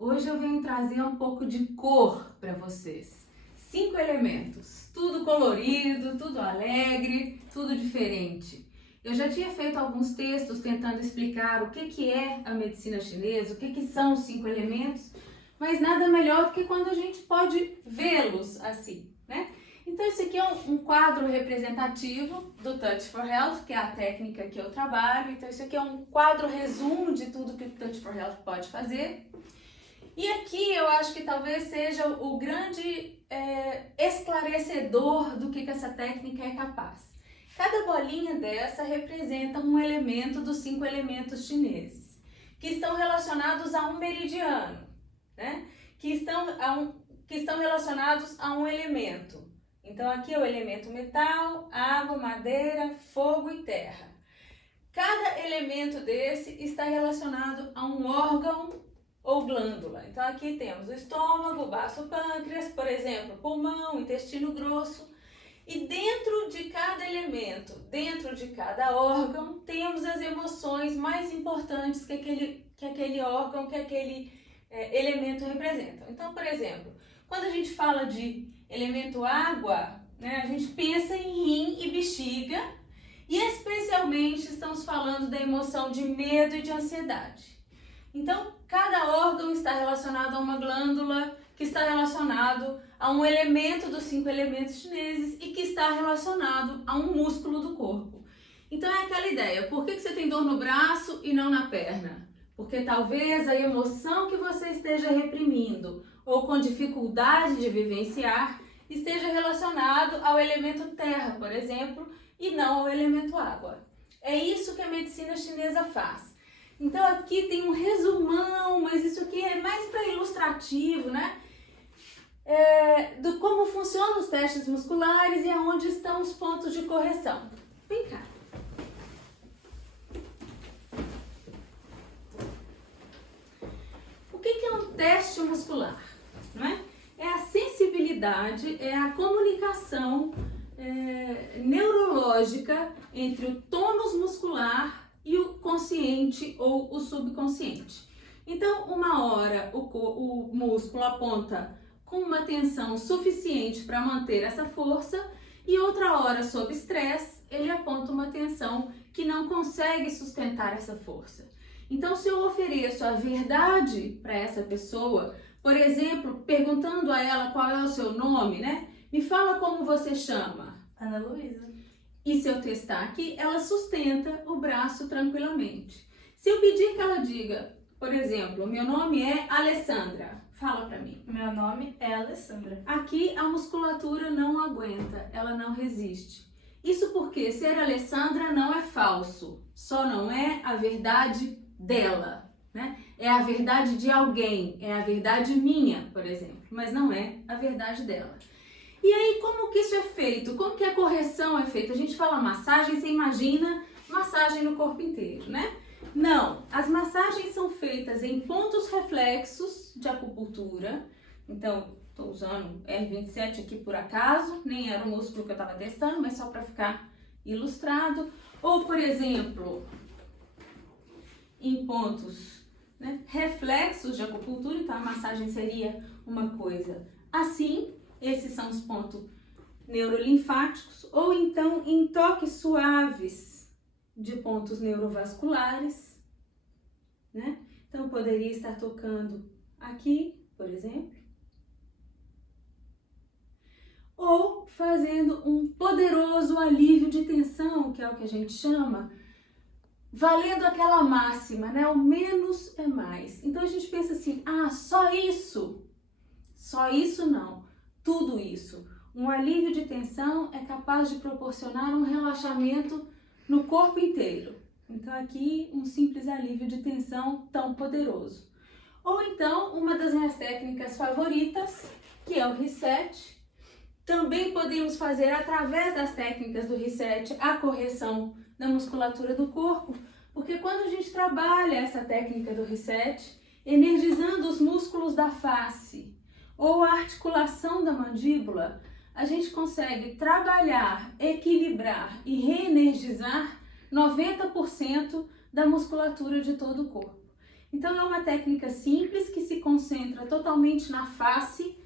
Hoje eu venho trazer um pouco de cor para vocês. 5 elementos, tudo colorido, tudo alegre, tudo diferente. Eu já tinha feito alguns textos tentando explicar o que é a medicina chinesa, o que são os 5 elementos, mas nada melhor do que quando a gente pode vê-los assim, né? Então esse aqui é um quadro representativo do Touch for Health, que é a técnica que eu trabalho. Então esse aqui é um quadro resumo de tudo que o Touch for Health pode fazer. E aqui eu acho que talvez seja o grande esclarecedor do que essa técnica é capaz. Cada bolinha dessa representa um elemento dos 5 elementos chineses, que estão relacionados a um meridiano, né? que estão relacionados a um elemento. Então aqui é o elemento metal, água, madeira, fogo e terra. Cada elemento desse está relacionado a um órgão ou glândula. Então aqui temos o estômago, o baço, o pâncreas, por exemplo, pulmão, intestino grosso. E dentro de cada elemento, dentro de cada órgão, temos as emoções mais importantes que aquele órgão, que aquele elemento representa. Então, por exemplo, quando a gente fala de elemento água, né, a gente pensa em rim e bexiga, e especialmente estamos falando da emoção de medo e de ansiedade. Então, cada órgão está relacionado a uma glândula, que está relacionado a um elemento dos 5 elementos chineses e que está relacionado a um músculo do corpo. Então é aquela ideia, por que você tem dor no braço e não na perna? Porque talvez a emoção que você esteja reprimindo ou com dificuldade de vivenciar esteja relacionado ao elemento terra, por exemplo, e não ao elemento água. É isso que a medicina chinesa faz. Então aqui tem um resumão, mas isso aqui é mais para ilustrativo, né? Do como funcionam os testes musculares e aonde estão os pontos de correção. Vem cá. O que é um teste muscular? Não é? É a sensibilidade, é a comunicação neurológica entre o tônus muscular e o consciente ou o subconsciente. Então, uma hora o músculo aponta com uma tensão suficiente para manter essa força e outra hora, sob estresse, ele aponta uma tensão que não consegue sustentar essa força. Então, se eu ofereço a verdade para essa pessoa, por exemplo, perguntando a ela qual é o seu nome, né? Me fala como você chama. Ana Luísa. E se eu testar aqui, ela sustenta o braço tranquilamente. Se eu pedir que ela diga, por exemplo, meu nome é Alessandra, fala pra mim. Meu nome é Alessandra. Aqui a musculatura não aguenta, ela não resiste. Isso porque ser Alessandra não é falso, só não é a verdade dela, né? É a verdade de alguém, é a verdade minha, por exemplo, mas não é a verdade dela. E aí, como que isso é feito? Como que a correção é feita? A gente fala massagem, você imagina massagem no corpo inteiro, né? Não, as massagens são feitas em pontos reflexos de acupuntura. Então, estou usando R27 aqui por acaso, nem era o músculo que eu estava testando, mas só para ficar ilustrado. Ou, por exemplo, em pontos, né, reflexos de acupuntura, então a massagem seria uma coisa assim. Esses são os pontos neurolinfáticos, ou então em toques suaves de pontos neurovasculares, né? Então eu poderia estar tocando aqui, por exemplo, ou fazendo um poderoso alívio de tensão, que é o que a gente chama, valendo aquela máxima, né? O menos é mais. Então a gente pensa assim, só isso? Só isso não. Tudo isso. Um alívio de tensão é capaz de proporcionar um relaxamento no corpo inteiro. Então aqui um simples alívio de tensão tão poderoso. Ou então uma das minhas técnicas favoritas, que é o reset. Também podemos fazer através das técnicas do reset a correção da musculatura do corpo, porque quando a gente trabalha essa técnica do reset, energizando os músculos da face, ou a articulação da mandíbula, a gente consegue trabalhar, equilibrar e reenergizar 90% da musculatura de todo o corpo. Então é uma técnica simples que se concentra totalmente na face,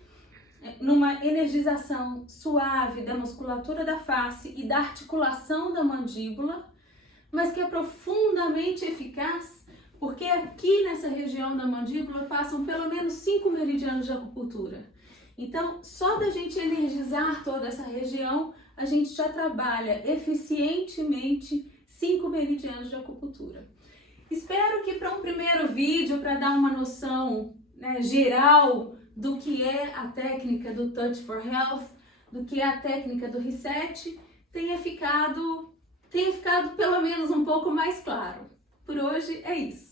numa energização suave da musculatura da face e da articulação da mandíbula, mas que é profundamente eficaz, porque aqui nessa região da mandíbula passam pelo menos 5 meridianos de acupuntura. Então, só da gente energizar toda essa região, a gente já trabalha eficientemente 5 meridianos de acupuntura. Espero que para um primeiro vídeo, para dar uma noção, né, geral do que é a técnica do Touch for Health, do que é a técnica do Reset, tenha ficado pelo menos um pouco mais claro. Por hoje é isso.